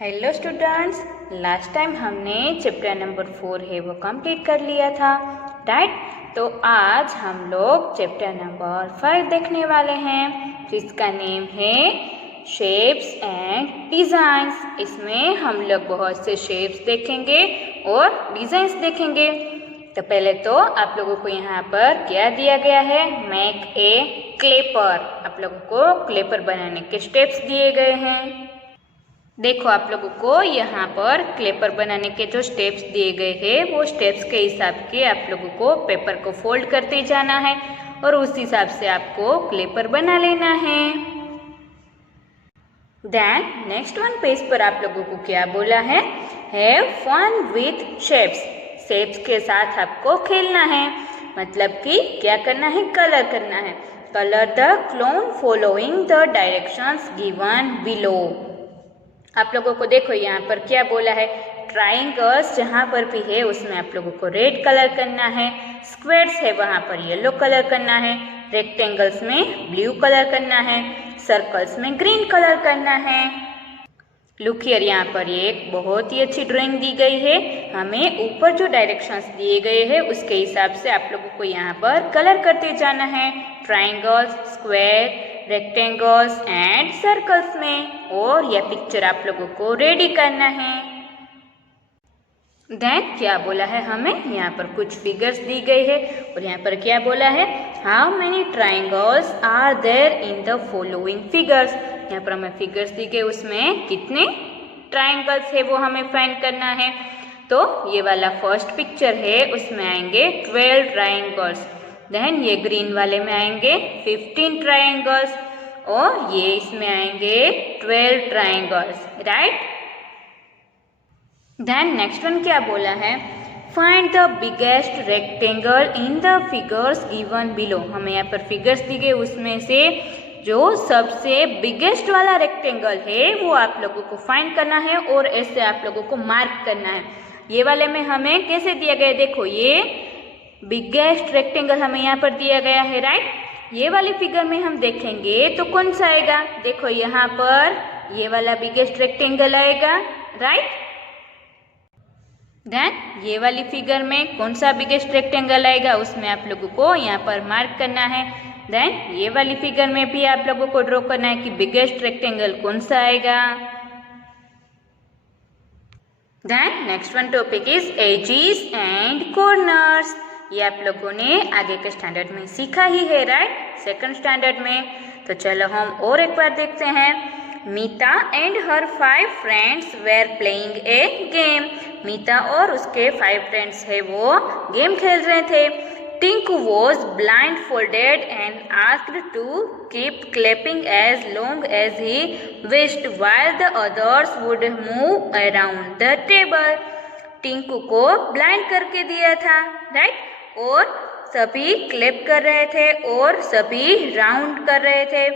Hello students, last time हमने chapter number 4 है वो कंप्लीट कर लिया था, राइट। तो आज हम लोग चैप्टर नंबर 5 देखने वाले हैं जिसका नेम है शेप्स एंड डिज़ाइंस। इसमें हम लोग बहुत से शेप्स देखेंगे और डिज़ाइंस देखेंगे। तो पहले तो आप लोगों को यहाँ पर क्या दिया गया है, मेक ए क्लेपर। आप लोगों को क्लेपर बनाने के स्टेप्स दिए गए हैं। देखो, आप लोगों को यहाँ पर क्लेपर बनाने के जो स्टेप्स दिए गए हैं वो स्टेप्स के हिसाब के आप लोगों को पेपर को फोल्ड करते जाना है और उस हिसाब से आपको क्लेपर बना लेना है। देन नेक्स्ट वन पेज पर आप लोगों को क्या बोला है, have fun with shapes. Shapes के साथ आपको खेलना है, मतलब कि क्या करना है, कलर करना है। Colour the clone following the directions given below. आप लोगों को देखो यहाँ पर क्या बोला है, ट्राइंगल्स जहाँ पर भी है उसमें आप लोगों को रेड कलर करना है, स्क्वेयर्स है वहाँ पर येलो कलर करना है, रेक्टेंगल्स में ब्लू कलर करना है, सर्कल्स में ग्रीन कलर करना है। लुक हियर, यहाँ पर एक बहुत ही अच्छी ड्राइंग दी गई है। हमें ऊपर जो डायरेक्शंस दिए गए हैं उसके हिसाब से आप लोगों को यहाँ पर कलर करते जाना है, triangles, square, rectangles and circles में। और यह पिक्चर आप लोगों को रेडी करना है। देन क्या बोला है, हमें यहाँ पर कुछ फिगर्स दी गई है और यहाँ पर क्या बोला है, how many triangles are there in the following figures. यहाँ पर हमें फिगर्स दी गई, उसमें कितने ट्राइंगल्स है वो हमें फाइंड करना है। तो ये वाला फर्स्ट पिक्चर है, उसमें आएंगे 12 ट्राइंगल्स। देन ये ग्रीन वाले में आएंगे 15 ट्राइंगल्स और ये इसमें आएंगे 12 triangles, right. Then next one क्या बोला है, find the biggest rectangle in the figures given below. हमें यहाँ पर फिगर्स दी गई, उसमें से जो सबसे बिगेस्ट वाला रेक्टेंगल है वो आप लोगों को फाइंड करना है और ऐसे आप लोगों को मार्क करना है। ये वाले में हमें कैसे दिया गया है, देखो ये बिगेस्ट रेक्टेंगल हमें यहाँ पर दिया गया है, राइट। ये वाली फिगर में हम देखेंगे तो कौन सा आएगा, देखो यहाँ पर ये वाला बिगेस्ट रेक्टेंगल आएगा, राइट। देन ये वाली फिगर में कौन सा बिगेस्ट रेक्टेंगल आएगा, उसमें आप लोगों को यहाँ पर मार्क करना है। देन ये वाली फिगर में भी आप लोगों को ड्रॉ करना है कि बिगेस्ट रेक्टेंगल कौन सा आएगा। Then next one topic is edges and corners. ये आप लोगों ने आगे के स्टैंडर्ड में सीखा ही है, राइट, सेकंड स्टैंडर्ड में। तो चलो हम और एक बार देखते हैं। Meeta and her 5 friends were playing a game. Meeta और उसके 5 फ्रेंड्स है वो गेम खेल रहे थे। Tinku was blindfolded and asked to keep clapping as long as he wished while the others would move around the table. Tinku को ब्लाइंड करके दिया था, राइट, और सभी क्लैप कर रहे थे और सभी राउंड कर रहे थे,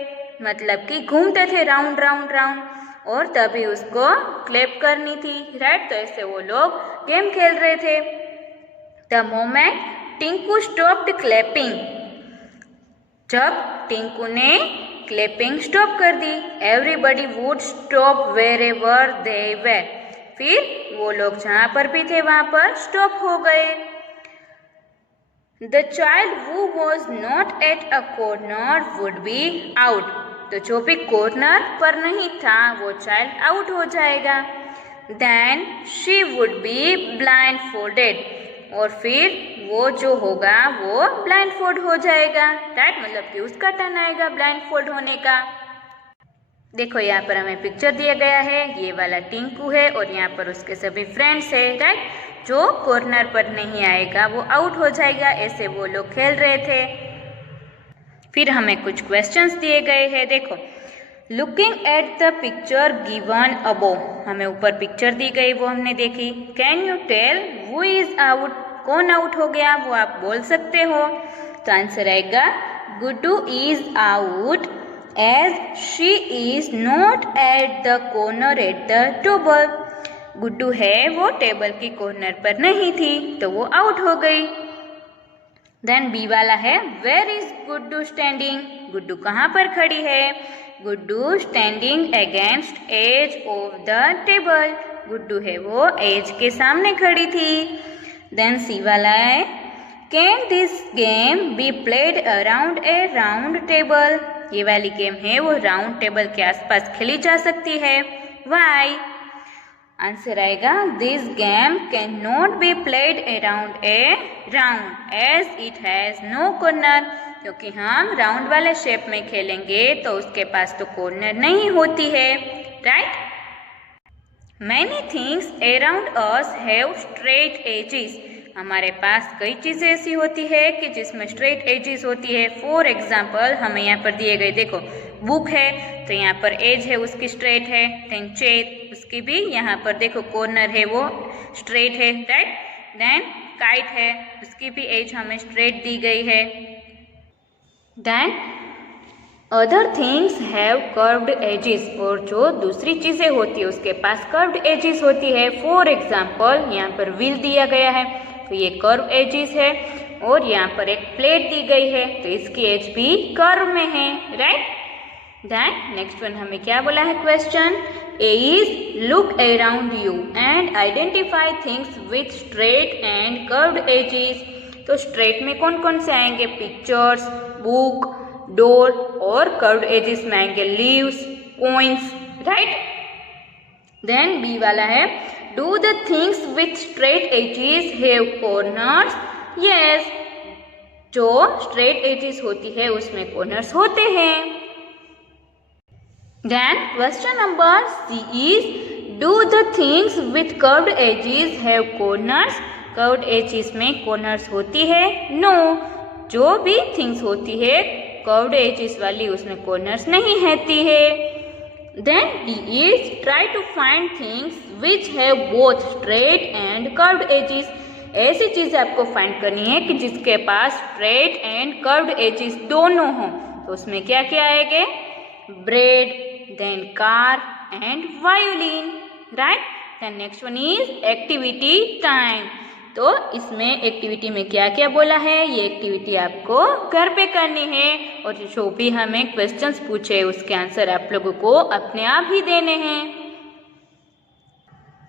मतलब कि घूमते थे राउंड राउंड राउंड, और तभी उसको क्लैप करनी थी, राइट। तो ऐसे वो लोग गेम खेल रहे थे। The moment Tinku stopped clapping, जब टिंकू ने क्लैपिंग स्टॉप कर दी, everybody would stop where ever they were. फिर वो लोग जहाँ पर भी थे वहाँ पर स्टॉप हो गए। The child who was not at a corner would be out. तो जो भी कॉर्नर पर नहीं था वो चाइल्ड आउट हो जाएगा। Then she would be blindfolded, और फिर वो जो होगा वो ब्लाइंड फोल्ड हो जाएगा, राइट, मतलब कि उसका टर्न आएगा ब्लाइंड फोल्ड होने का। देखो यहाँ पर हमें पिक्चर दिया गया है, ये वाला टिंकू है और यहाँ पर उसके सभी फ्रेंड्स है, राइट। जो कॉर्नर पर नहीं आएगा वो आउट हो जाएगा, ऐसे वो लोग खेल रहे थे। फिर हमें कुछ क्वेश्चंस दिए गए हैं, देखो। Looking at the picture given above, हमें ऊपर पिक्चर दी गई वो हमने देखी। Can you tell who is out, कौन आउट हो गया वो आप बोल सकते हो। तो आंसर आएगा Guddu is out as she is not at the corner at the table. Guddu है वो टेबल की कॉर्नर पर नहीं थी तो वो आउट हो गई। देन बी वाला है, where is Guddu standing, Guddu कहाँ पर खड़ी है। Guddu standing against edge of the table. Guddu है वो एज के सामने खड़ी थी। देन सी वाला है, can this game B played around a round table. ये वाली गेम है वो राउंड टेबल के आसपास खेली जा सकती है। वाई? आंसर आएगा, this game can not be played around a round as it has no corner. क्योंकि हम राउंड वाले शेप में खेलेंगे तो उसके पास तो कॉर्नर नहीं होती है, right? Many things around us have straight edges. हमारे पास कई चीज़ें ऐसी होती है कि जिसमें स्ट्रेट एजेस होती है। फॉर एग्जाम्पल हमें यहाँ पर दिए गए, देखो बुक है तो यहाँ पर एज है उसकी स्ट्रेट है। देन चेयर, उसकी भी यहाँ पर देखो कॉर्नर है वो स्ट्रेट है, राइट? देन काइट है, उसकी भी एज हमें स्ट्रेट दी गई है। Then other things have curved edges. और जो दूसरी चीज़ें होती है उसके पास कर्व्ड एजेस होती है। फॉर एग्जाम्पल यहाँ पर व्हील दिया गया है तो ये कर्व एजेस है, और यहाँ पर एक प्लेट दी गई है तो इसकी एज भी कर्व में है, राइट? देन नेक्स्ट वन हमें क्या बोला है question, a is look around you and identify things with straight and curved edges. तो स्ट्रेट में कौन कौन से आएंगे, पिक्चर्स, बुक, डोर, और कर्व्ड एजेस में आएंगे leaves, coins, right? Then B वाला है, do the things with straight edges have corners. Yes, जो स्ट्रेट एजेस होती है उसमें कॉर्नर्स होते हैं। Then question number C is, do the things with curved edges have corners. Curved edges में corners होती है? नो, जो भी थिंग्स होती है कर्व्ड एजेस वाली उसमें कॉर्नर्स नहीं होती है। Then D is, try to find things which have both straight and curved edges. ऐसी चीज़ें आपको फाइंड करनी है कि जिसके पास स्ट्रेट एंड कर्व्ड एजेस दोनों हों। तो उसमें क्या क्या आएंगे, bread, then car and violin, right? Then next one is activity time. तो इसमें एक्टिविटी में क्या क्या बोला है, ये एक्टिविटी आपको घर पे करनी है, और जो भी हमें क्वेश्चंस पूछे उसके आंसर आप लोगों को अपने आप ही देने हैं।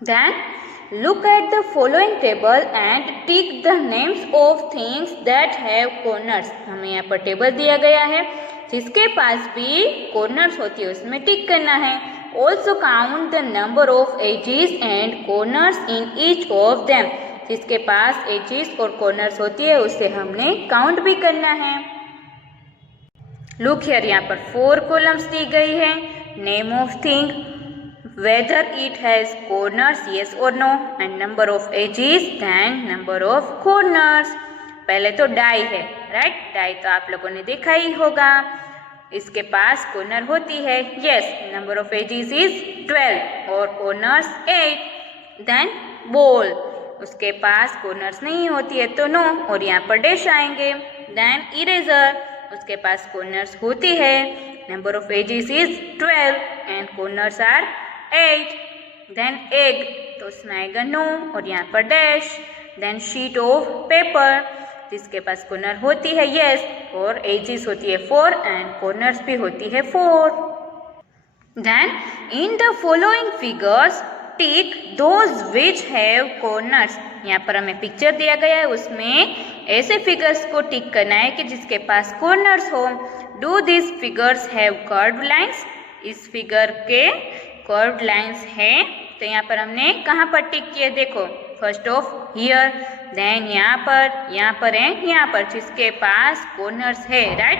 Then look at the following table and tick the names of things that have corners. हमें यहाँ पर टेबल दिया गया है, जिसके पास भी कॉर्नर्स होती है उसमें टिक करना है। Also count the number of edges and corners in each of them. जिसके पास एजेस और कॉर्नर्स होती है उसे हमने काउंट भी करना है। लुक हियर, यहाँ पर 4 कॉलम्स दी गई है। Name of thing, whether it has corners, yes और no, and number of edges, then number of corners. पहले तो डाई है, राइट? डाई तो आप लोगों ने देखा ही होगा, इसके पास कॉर्नर होती है, yes. Number of edges is 12 और कॉर्नर्स 8। देन बॉल, उसके पास कॉर्नर्स नहीं होती है तो नो, और यहाँ पर डैश आएंगे। देन इरेजर, उसके पास कॉर्नर्स होती है। Number of edges is 12 and corners are 8। Then egg, तो उसमें आएगा नो, और यहाँ पर dash. Then sheet of paper, जिसके पास कॉर्नर होती है यस, और एजेस होती है 4 एंड कॉर्नर्स भी होती है 4। Then in the following figures tick those which have corners. यहाँ पर हमें पिक्चर दिया गया है, उसमें ऐसे फिगर्स को टिक करना है कि जिसके पास कॉर्नर्स हो। Do this figures have curved lines. इस फिगर के कर्व्ड लाइन्स हैं, तो यहाँ पर हमने कहाँ पर टिक किए, देखो फर्स्ट ऑफ हियर, देन यहाँ पर एंड यहाँ पर, जिसके पास कॉर्नर्स है, राइट?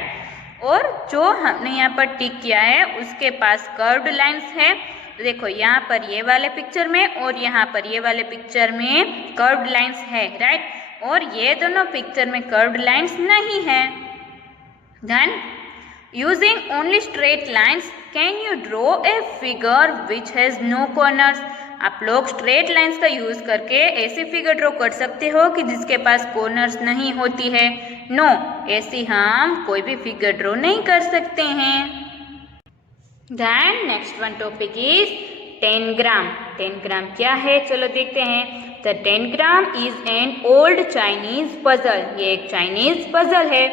और जो हमने यहाँ पर टिक किया है उसके पास कर्व्ड लाइन्स है। तो देखो यहाँ पर ये वाले पिक्चर में और यहाँ पर ये वाले पिक्चर में कर्व्ड लाइन्स है, राइट? और ये दोनों पिक्चर में कर्व्ड लाइन्स नहीं है। Then using only straight lines can you draw a figure which has no corners. आप लोग स्ट्रेट लाइन्स का यूज करके ऐसी फिगर ड्रॉ कर सकते हो कि जिसके पास कॉर्नर्स नहीं होती है। नो, ऐसी हम कोई भी फिगर ड्रॉ नहीं कर सकते हैं। Then next one topic is 10 gram. 10 gram क्या है, चलो देखते हैं। The 10 gram is an old Chinese puzzle. ये एक चाइनीज पजल है।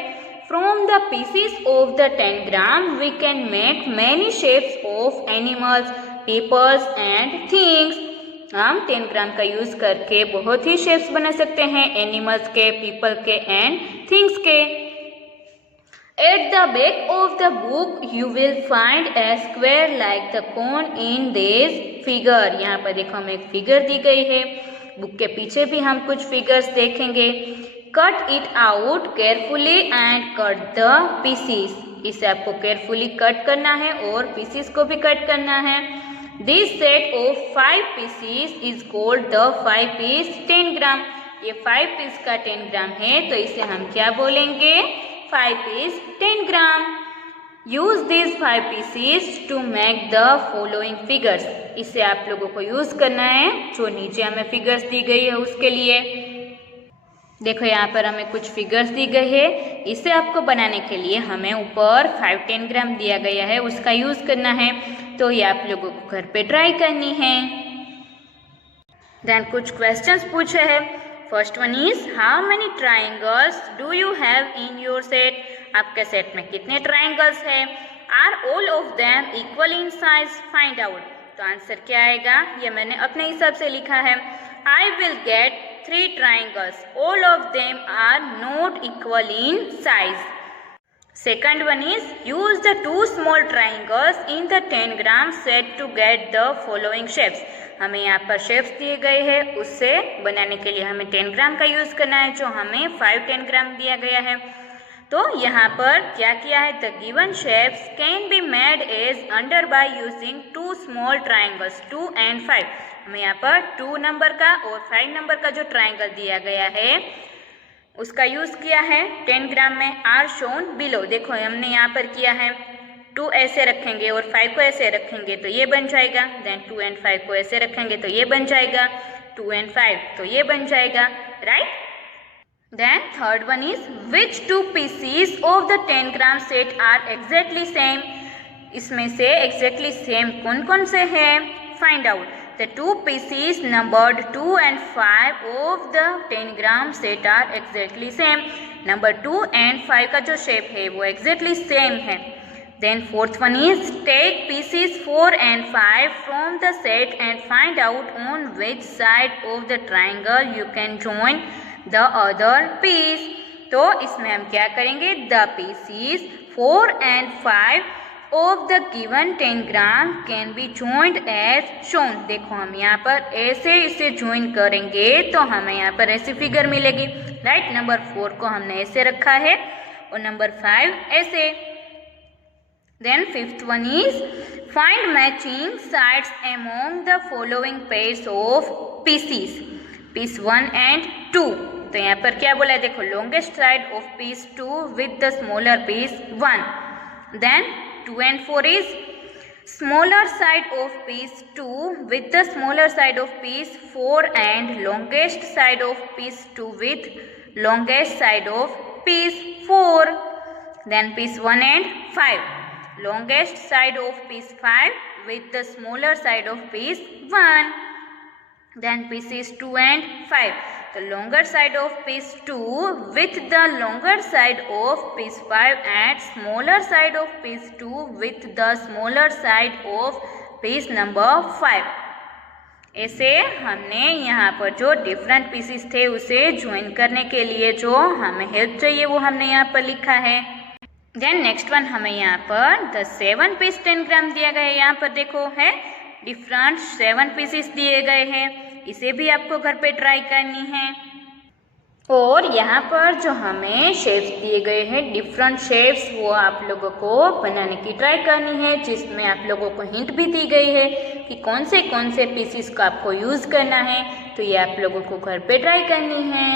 From the pieces of the 10 gram, we can make many shapes of animals, peoples and things. हम 10 ग्राम का यूज करके बहुत ही शेप्स बना सकते हैं एनिमल्स के, पीपल के एंड थिंग्स के. At the back of the book you will find a square like the cone in this figure. यहाँ पर देखो हमें एक फिगर दी गई है. बुक के पीछे भी हम कुछ फिगर्स देखेंगे. Cut it out carefully and cut the pieces. इसे आपको केयरफुली कट करना है और पीसीस को भी कट करना है. This set of 5 pieces is called the 5 piece 10 ग्राम. ये 5 पीस का 10 ग्राम है तो इसे हम क्या बोलेंगे? 5 piece 10 gram. Use these 5 pieces to make the following figures. इसे आप लोगों को यूज करना है जो नीचे हमें फिगर्स दी गई है उसके लिए. देखो यहाँ पर हमें कुछ फिगर्स दी गई है. इसे आपको बनाने के लिए हमें ऊपर 5-10 ग्राम दिया गया है उसका यूज करना है. तो ये आप लोगों को घर पे ट्राई करनी है. देन कुछ क्वेश्चंस पूछे हैं. First one is how many triangles do you have in your set. आपके सेट में कितने ट्राइंगल्स हैं? Are all of them equal in size? Find out. तो आंसर क्या आएगा? ये मैंने अपने हिसाब से लिखा है. I will get 3 triangles. All of them are not equal in size. Second one is use the 2 small triangles in the 10 gram set to get the following shapes. हमें यहाँ पर शेप्स दिए गए हैं उससे बनाने के लिए हमें 10 ग्राम का यूज करना है जो हमें 5-10 ग्राम दिया गया है. तो यहाँ पर क्या किया है? The given shapes can be made as under by using 2 small triangles 2 and 5. हमें यहाँ पर 2 नंबर का और 5 नंबर का जो ट्राइंगल दिया गया है उसका यूज किया है 10 ग्राम में. Are shown below. देखो हमने यहाँ पर किया है 2 ऐसे रखेंगे और 5 को ऐसे रखेंगे तो ये बन जाएगा. देन 2 and 5 को ऐसे रखेंगे तो ये बन जाएगा. 2 and 5 तो ये बन जाएगा. Right. Then third one is which 2 pieces of the 10 gram set are exactly same. इसमें से एग्जैक्टली सेम कौन कौन से हैं? Find out. The 2 pieces numbered 2 and 5 of the 10 gram set are exactly same. Number 2 and 5 का जो shape है वो exactly same है. Then fourth one is take pieces 4 and 5 from the set and find out on which side of the triangle you can join the other piece. तो इसमें हम क्या करेंगे? The pieces 4 and 5 of the given 10 gram can be joined as shown. देखो हम यहाँ पर ऐसे इसे ज्वाइन करेंगे तो हमें यहाँ पर ऐसी फिगर मिलेगी. राइट. नंबर 4 को हमने ऐसे रखा है और नंबर 5 ऐसे. Then fifth one is find matching sides among the following pairs of pieces. Piece 1 and 2. तो यहाँ पर क्या बोला है? देखो longest side of piece 2 with the smaller piece 1. Then 2 and 4 is smaller side of piece 2 with the smaller side of piece 4 and longest side of piece 2 with longest side of piece 4. Then piece 1 and 5. Longest side of piece 5 with the smaller side of piece 1. Then pieces 2 and 5. The longer side of piece 2 with the longer side of piece 5 and smaller side of piece 2 with the smaller side of piece number 5. ऐसे हमने यहाँ पर जो different pieces थे उसे join करने के लिए जो हमें हेल्प चाहिए वो हमने यहाँ पर लिखा है. देन नेक्स्ट वन हमें यहाँ पर द 7 पीस 10 ग्राम दिया गया है. यहाँ पर देखो है डिफरेंट 7 पीसेस दिए गए हैं. इसे भी आपको घर पे ट्राई करनी है. और यहाँ पर जो हमें शेप्स दिए गए हैं डिफरेंट शेप्स वो आप लोगों को बनाने की ट्राई करनी है जिसमें आप लोगों को हिंट भी दी गई है कि कौन से पीसेस को आपको यूज करना है. तो ये आप लोगों को घर पे ट्राई करनी है.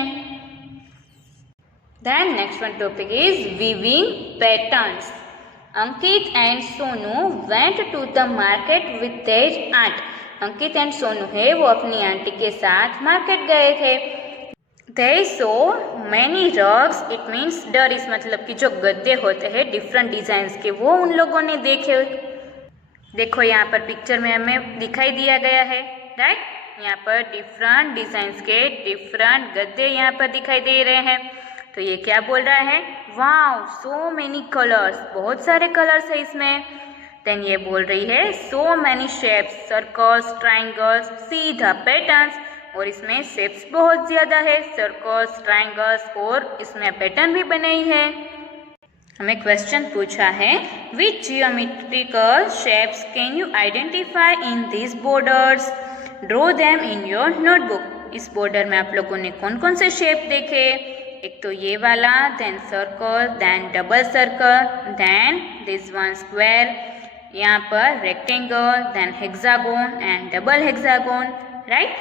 Then next one topic is weaving patterns. Ankit and Sonu went to the market with their aunt. Ankit and Sonu है वो अपनी आंटी के साथ मार्केट गए थे. They saw many rugs. It means दरीस मतलब कि जो गद्दे होते हैं डिफरेंट डिजाइन के वो उन लोगों ने देखे. देखो यहाँ पर पिक्चर में हमें दिखाई दिया गया है. राइट. यहाँ पर डिफरेंट डिजाइन के डिफरेंट गद्दे यहाँ पर दिखाई दे रहे हैं. तो ये क्या बोल रहा है, वाओ सो मेनी कलर्स, बहुत सारे कलर्स है इसमें। देन ये बोल रही है so many shapes, circles, triangles, see the patterns, और इसमें शेप्स बहुत ज़्यादा है, सर्कल्स, ट्राइंगल्स, और इसमें पैटर्न भी बने ही है। हमें क्वेश्चन पूछा है which geometrical shapes can you identify in this borders, draw them in your notebook. इस बॉर्डर में आप लोगों ने कौन कौन से शेप देखे, एक तो ये वाला, then circle, then double circle, then this one square, यहाँ पर rectangle, then hexagon and double hexagon, right.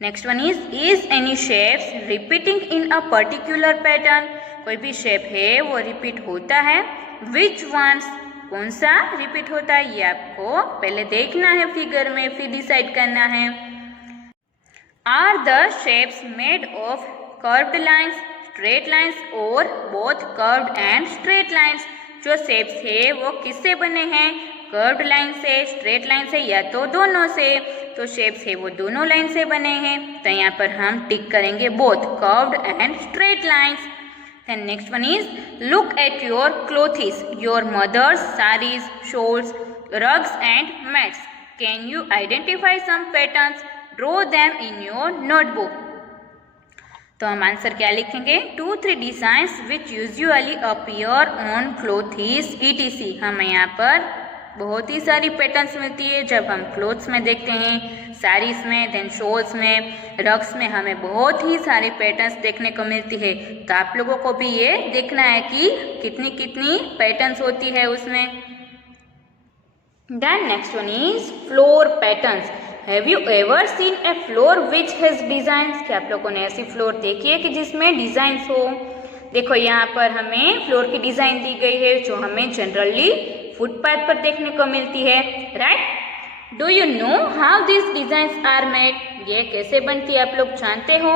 Next one is any shapes repeating in a particular pattern, कोई भी शेप है वो रिपीट होता है, विच वंस, कौन सा रिपीट होता है ये आपको पहले देखना है फिगर में, फिर डिसाइड करना है। Are the shapes made of curved lines, straight lines, और both curved and straight lines, जो शेप्स है वो किससे बने हैं, कर्व्ड लाइन से, स्ट्रेट लाइन से, या तो दोनों से। तो शेप्स है वो दोनों लाइन से बने हैं, तो यहाँ पर हम टिक करेंगे both curved and straight lines. Then next one is look at your clothes, your mother's sarees, shawls, rugs and mats. Can you identify some patterns? Draw them in your notebook. तो हम आंसर क्या लिखेंगे, 2-3 designs which usually appear on clothes etc. हमें यहाँ पर बहुत ही सारी patterns मिलती है जब हम क्लोथ्स में देखते हैं, साड़ीज में, देन शॉल्स में, रग्स में हमें बहुत ही सारी पैटर्न्स देखने को मिलती है। तो आप लोगों को भी ये देखना है कि कितनी कितनी पैटर्न्स होती है उसमें। Then next one is floor patterns. Have you ever seen a floor which has designs, क्या आप लोगों ने ऐसी फ्लोर देखी है कि जिसमें डिजाइंस हो। देखो यहाँ पर हमें फ्लोर की डिजाइन दी गई है जो हमें जनरली फुटपाथ पर देखने को मिलती है, right. Do you know how this designs are made, ये कैसे बनती है आप लोग जानते हो।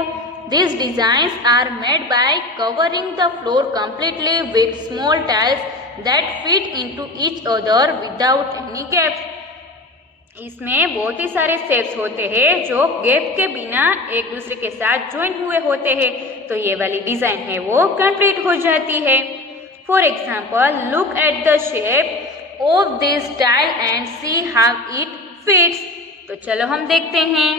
This designs are made by covering the floor completely with small tiles that fit into each other without any gaps. इसमें बहुत ही सारे शेप्स होते हैं जो गैप के बिना एक दूसरे के साथ ज्वाइन हुए होते हैं, तो ये वाली डिजाइन है वो कंप्लीट हो जाती है। For example look at the shape of this tile and see how it fits. तो चलो हम देखते हैं।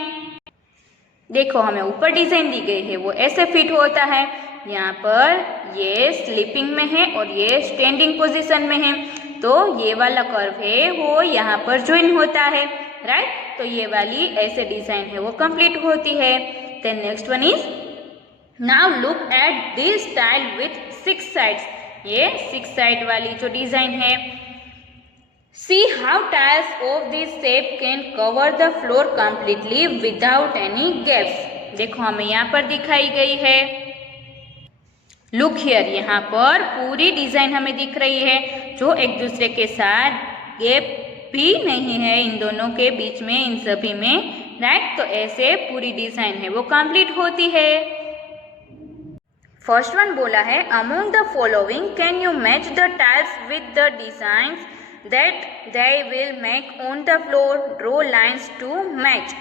देखो हमें ऊपर डिजाइन दी गई है वो ऐसे फिट होता है, यहाँ पर ये स्लीपिंग में है और ये स्टैंडिंग पोजीशन में है, तो ये वाला कर्व है वो यहाँ पर ज्वाइन होता है, राइट। तो ये वाली ऐसे डिजाइन है वो कंप्लीट होती है। Then next one is now look at this tile with 6 sides, ये 6 साइड वाली जो डिजाइन है। See how tiles of this shape can cover the floor completely without any gaps. देखो हमें यहाँ पर दिखाई गई है, लुक हियर, यहाँ पर पूरी डिजाइन हमें दिख रही है जो एक दूसरे के साथ गैप भी नहीं है इन दोनों के बीच में, इन सभी में, राइट। तो ऐसे पूरी डिजाइन है वो कंप्लीट होती है। फर्स्ट वन बोला है among the following can you match the tiles with the designs that they will make on the floor, draw lines to match.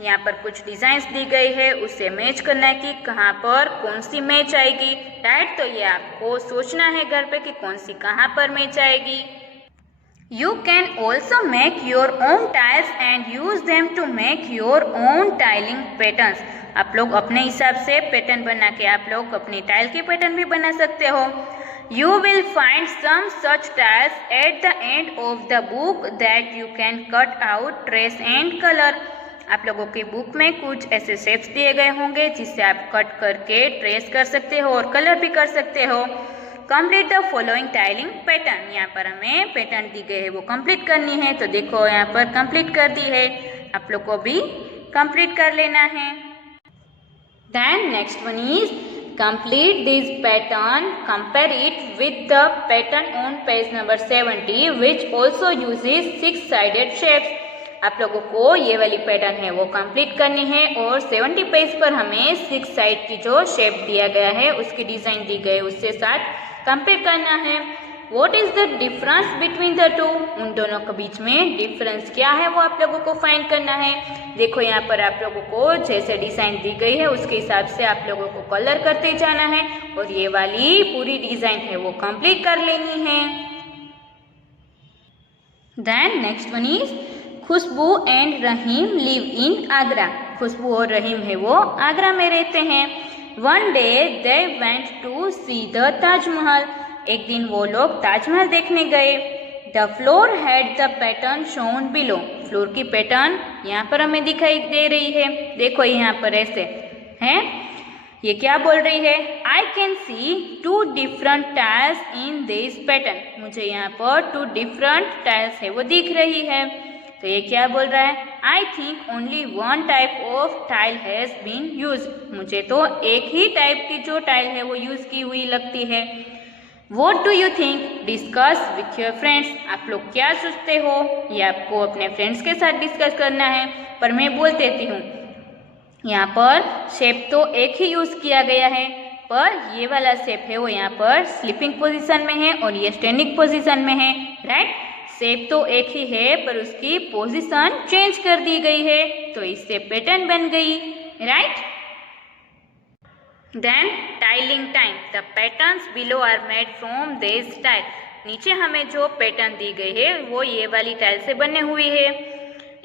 यहाँ पर कुछ डिजाइंस दी गई है, उससे मैच करना है कि कहाँ पर कौन सी मैच आएगी, राइट। तो ये आपको सोचना है घर पे कि कौन सी कहाँ पर मैच आएगी। You can also make your own tiles and use them to make your own tiling patterns. आप लोग अपने हिसाब से पैटर्न बना के आप लोग अपनी टाइल के पैटर्न भी बना सकते हो। You will find some such tiles at the end of the book that you can cut out, trace and color. आप लोगों की बुक में कुछ ऐसे शेप्स दिए गए होंगे जिससे आप कट करके ट्रेस कर सकते हो और कलर भी कर सकते हो। Complete the following tiling pattern, यहाँ पर हमें पैटर्न दी गई है वो कंप्लीट करनी है, तो देखो यहाँ पर कंप्लीट कर दी है, आप लोग को भी कंप्लीट कर लेना है। Then next one is complete this pattern, compare it with the pattern on page number 70 which also uses 6 sided shapes. आप लोगों को ये वाली पैटर्न है वो कंप्लीट करनी है और 70 पेज पर हमें 6 साइड की जो शेप दिया गया है उसकी डिजाइन दी गई उससे साथ कंपेयर करना है। What is the difference between the two, उन दोनों के बीच में डिफरेंस क्या है वो आप लोगों को फाइंड करना है। देखो यहाँ पर आप लोगों को जैसे डिजाइन दी गई है उसके हिसाब से आप लोगों को कलर करते जाना है और ये वाली पूरी डिजाइन है वो कंप्लीट कर लेनी है। Then next one is Khushboo and Rahim live in Agra. Khushboo और रहीम है वो आगरा में रहते हैं। One day they went to see the Taj Mahal. एक दिन वो लोग ताजमहल देखने गए। The floor had the pattern shown below. Floor की पैटर्न यहाँ पर हमें दिखाई दे रही है। देखो यहाँ पर ऐसे है, ये क्या बोल रही है, I can see 2 different tiles in this pattern. मुझे यहाँ पर 2 डिफरेंट टाइल्स है वो दिख रही है। तो ये क्या बोल रहा है, I think only 1 type of tile has been use. मुझे तो एक ही टाइप की जो टाइल है वो यूज की हुई लगती है। What do you think? Discuss with your friends. आप लोग क्या सोचते हो, ये आपको अपने फ्रेंड्स के साथ डिस्कस करना है। पर मैं बोल देती हूँ, यहाँ पर शेप तो एक ही यूज किया गया है, पर ये वाला शेप है वो यहाँ पर स्लीपिंग पोजीशन में है और ये स्टैंडिंग पोजीशन में है, राइट। शेप तो एक ही है पर उसकी पोजीशन चेंज कर दी गई है, तो इससे पैटर्न बन गई, right. Then tiling time. The patterns below are made from this tile. नीचे हमें जो पैटर्न दी गई है वो ये वाली टाइल से बने हुई है।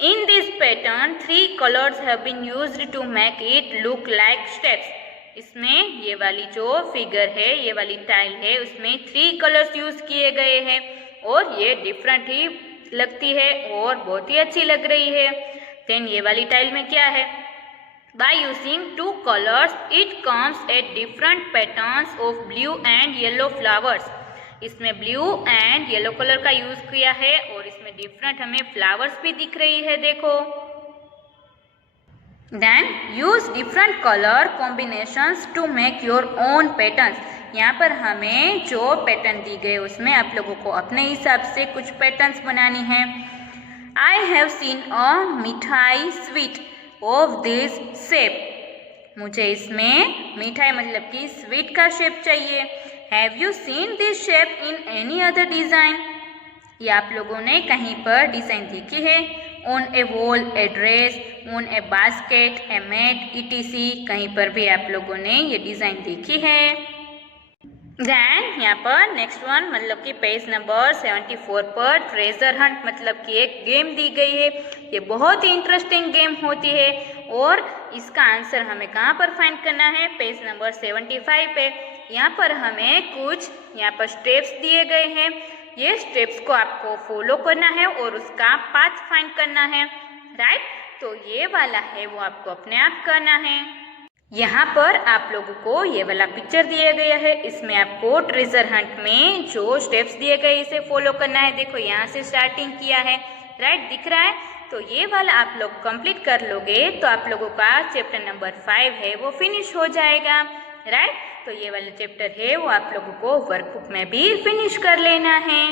In this pattern 3 colors have been used to make it look like steps. इसमें ये वाली जो फिगर है, ये वाली टाइल है, उसमें 3 कलर्स यूज किए गए हैं और ये डिफरेंट ही लगती है और बहुत ही अच्छी लग रही है। देन ये वाली टाइल में क्या है, by using 2 colors it comes at different patterns of blue and yellow flowers. इसमें ब्लू एंड येलो कलर का यूज किया है और इसमें डिफरेंट हमें फ्लावर्स भी दिख रही है, देखो। Then use different colour combinations to make your own patterns. यहाँ पर हमें जो पैटर्न दी गई उसमें आप लोगों को अपने हिसाब से कुछ पैटर्न्स बनानी है। आई हैव सीन अ मिठाई स्वीट ऑफ दिस शेप। मुझे इसमें मिठाई मतलब कि स्वीट का शेप चाहिए। Have you seen this shape in any other design? ये आप लोगों ने कहीं पर डिजाइन देखी है? On a wall, a dress, on a basket, a mat, ETC, कहीं पर भी आप लोगों ने ये डिजाइन देखी है। देन यहाँ पर नेक्स्ट वन मतलब कि पेज नंबर 74 पर ट्रेजर हंट मतलब कि एक गेम दी गई है। ये बहुत ही इंटरेस्टिंग गेम होती है और इसका आंसर हमें कहाँ पर फाइंड करना है, पेज नंबर 75 पे। यहाँ पर हमें कुछ यहाँ पर स्टेप्स दिए गए हैं। ये स्टेप्स को आपको फॉलो करना है और उसका पाथ फाइंड करना है, राइट। तो ये वाला है वो आपको अपने आप करना है। यहाँ पर आप लोगों को ये वाला पिक्चर दिया गया है, इसमें आपको ट्रेजर हंट में जो स्टेप्स दिए गए इसे फॉलो करना है। देखो यहाँ से स्टार्टिंग किया है, राइट, दिख रहा है। तो ये वाला आप लोग कंप्लीट कर लोगे तो आप लोगों का चैप्टर नंबर 5 है वो फिनिश हो जाएगा, राइट। तो ये वाला चैप्टर है वो आप लोगों को वर्कबुक में भी फिनिश कर लेना है।